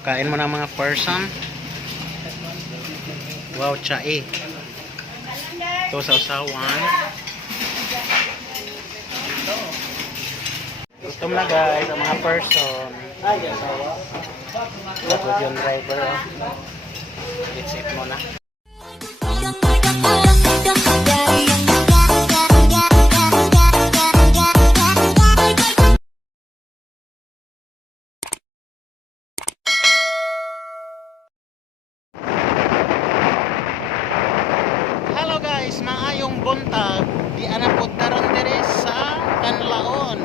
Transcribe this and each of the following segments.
Kain mo ng mga person. Wow, chai. Ito sa usawan. Gutom na guys ang mga person. Tapos yung driver. Let's eat mo na. Hello guys, maayong buntag. Di anapod taron diri sa Canlaon.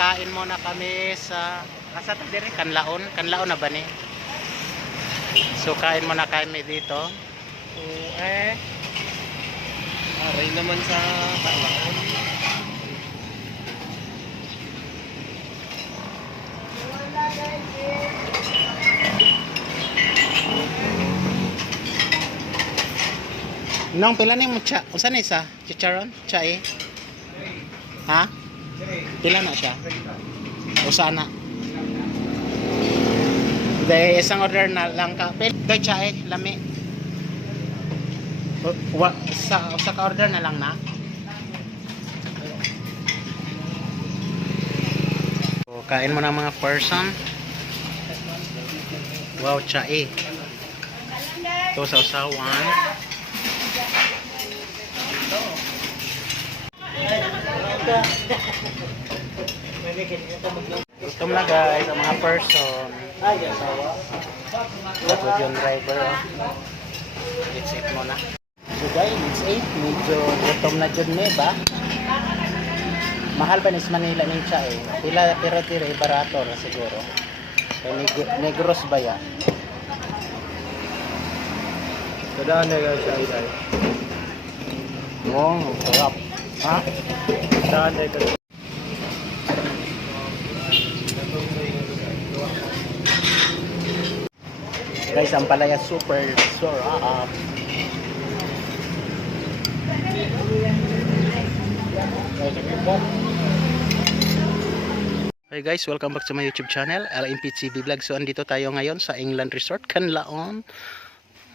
Kain muna kami sa asa ta dire Canlaon na ba ni? So kain muna kami dito. So aray naman sa Canlaon. Nang pila ni mo cha? Unsa ni sa chicharon? Chai. Ha? Pila na siya? O sana? Dahil isang order na lang ka. Pila chai, lami. Sa ka order na lang na. So, kain mo ng mga person. Wow, chai. Ito sa usawan. Gutom na guys ang mga person. Tapos yung driver. Let's eat mo na. So guys, let's eat. Medyo gutom na dyan ba? Mahal ba nis Manila ng siya eh. Pila tira-tira barato na siguro. Negros ba yan? Kadaan na yung siya ay. Oo, sarap. Ha? Kadaan na yung Guys, ang palaya super sarap. Hey guys, welcome back to my YouTube channel, LMPTV Vlog. So andito tayo ngayon sa England Resort, Canlaon,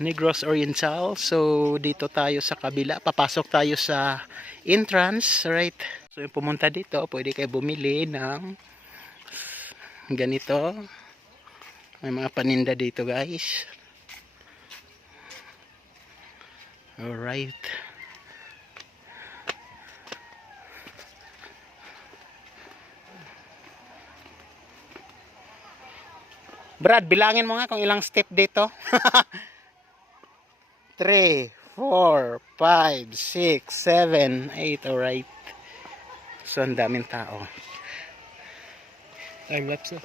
Negros Oriental. So dito tayo sa kabila, papasok tayo sa entrance, right? So yung pumunta dito, pwede kayo bumili ng ganito. May mga paninda dito guys. Alright. Brad, bilangin mo nga kung ilang step dito. 3, 4, 5, 6, 7, 8. Alright. So ang daming tao. time lapse na.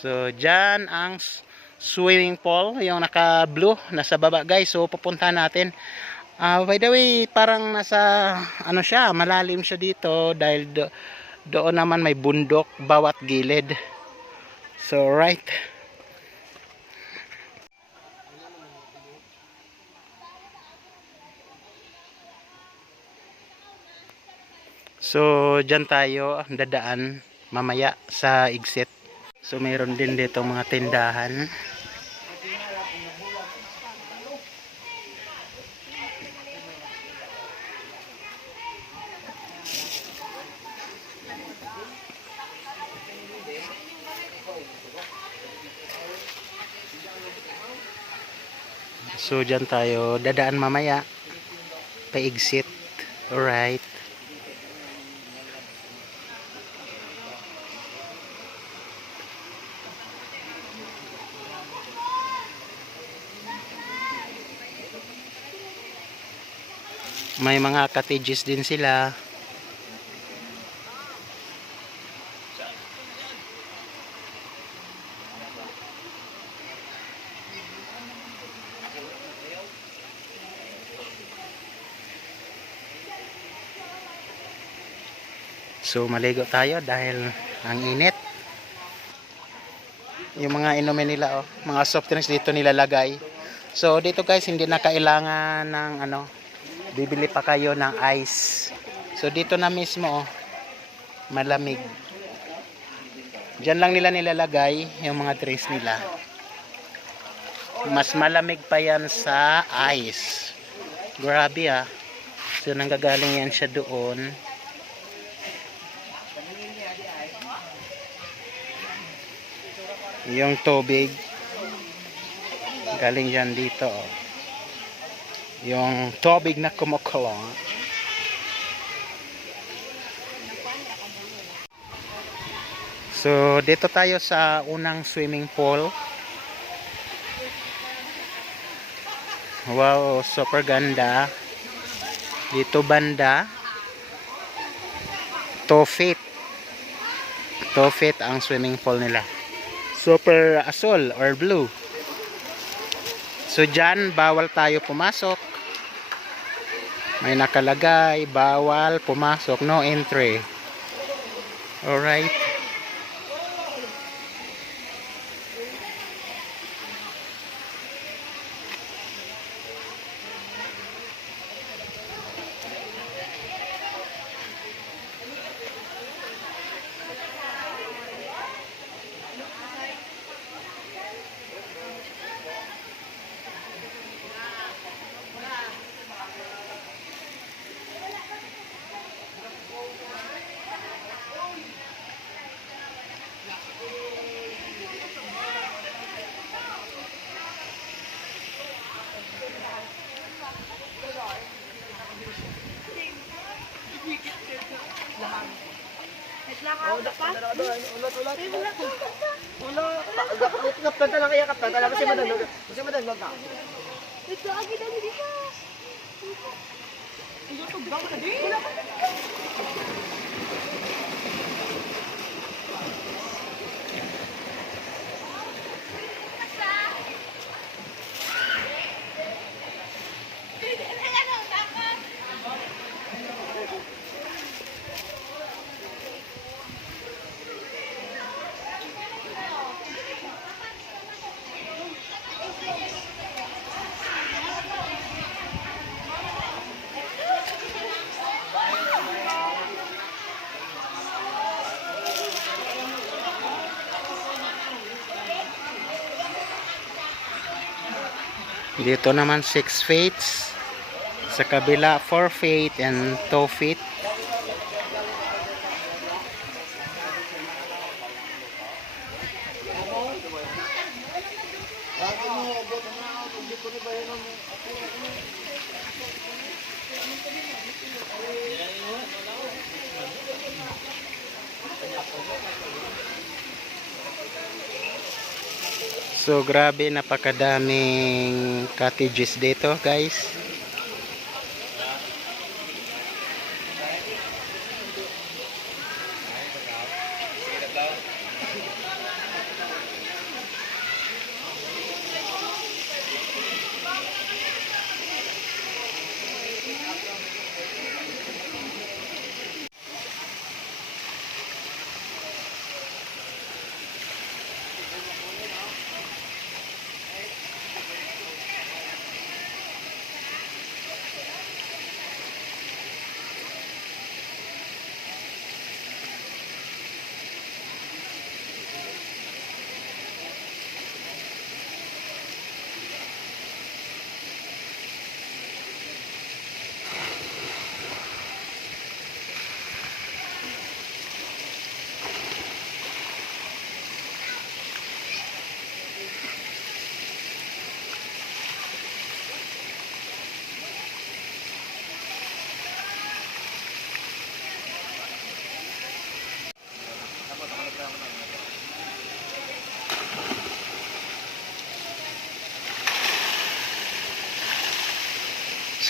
So, dyan ang swimming pool, yung naka-blue, nasa baba guys. So, pupuntahan natin. By the way, parang nasa, ano siya, malalim siya dito dahil doon naman may bundok bawat gilid. So, right. So, dyan tayo dadaan mamaya sa exit. So mayroon din dito mga tindahan. So dyan tayo dadaan mamaya. Pa-exit. Alright. May mga cottages din sila. So maligo tayo dahil ang init. Yung mga inumin nila, oh, mga soft drinks dito nilalagay. So dito guys, hindi na kailangan ng bibili pa kayo ng ice. So dito na mismo, oh, malamig. Diyan lang nila nilalagay yung mga drinks nila. Mas malamig pa yan sa ice. Grabe ah. So nanggagaling yan siya doon. Yung tubig galing dyan dito, oh. Yung tubig na kumukulong. So dito tayo sa unang swimming pool. Wow, super ganda. Dito banda 2 feet. 2 feet ang swimming pool nila. Super asul or blue. So dyan, bawal tayo pumasok. May nakalagay, bawal pumasok, no entry. Alright. Dito naman 6 feet. Sa kabila 4 feet and 2 feet. So grabe, napakadaming cottages dito guys.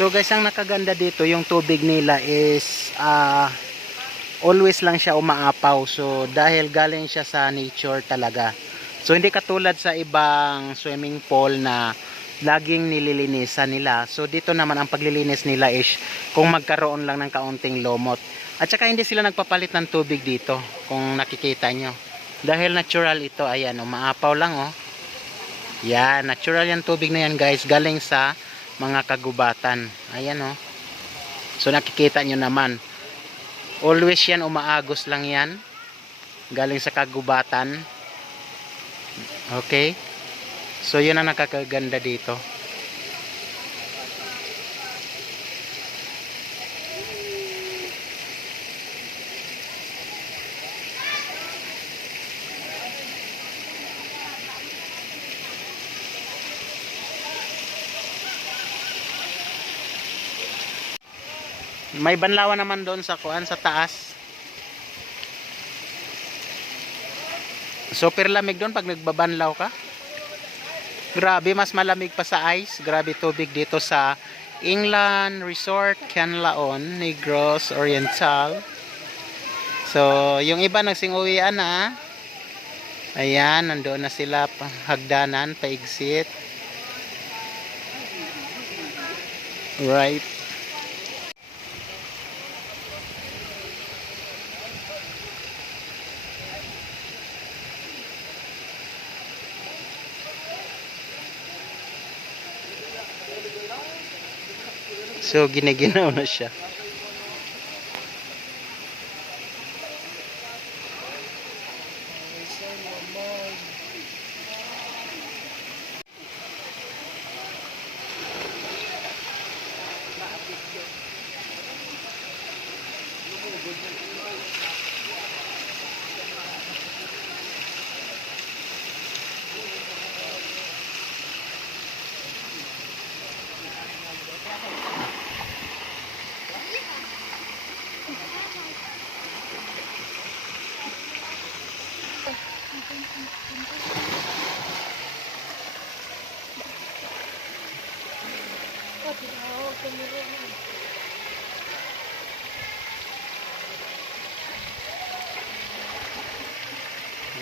So guys, ang nakaganda dito, yung tubig nila is always lang siya umaapaw. So dahil galing siya sa nature talaga. So hindi katulad sa ibang swimming pool na laging nililinisan nila. So dito naman ang paglilinis nila is kung magkaroon lang ng kaunting lumot. At saka hindi sila nagpapalit ng tubig dito, kung nakikita nyo. Dahil natural ito, ayan, umaapaw lang oh. Yan, natural yan tubig na yan guys, galing sa mga kagubatan. Ayan oh. So nakikita nyo naman. Always yan, umaagos lang yan. Galing sa kagubatan. Okay. So yun ang nakakaganda dito. May banlawan naman doon sa kuan sa taas. Super lamig doon pag nagbabanlaw ka. Grabe, mas malamig pa sa ice. Grabe tubig dito sa England Resort Canlaon, Negros Oriental. So, yung iba nagsing-uwian na. Ayan, nandoon na sila hagdanan, pa-exit. Right. So, ginaginaw na siya.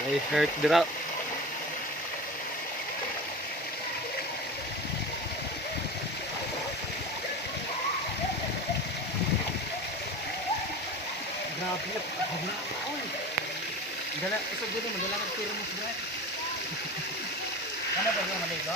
I hurt dira. Grabe, dala, usog dito, madala kang tiro mo sa ano ba yung maligo?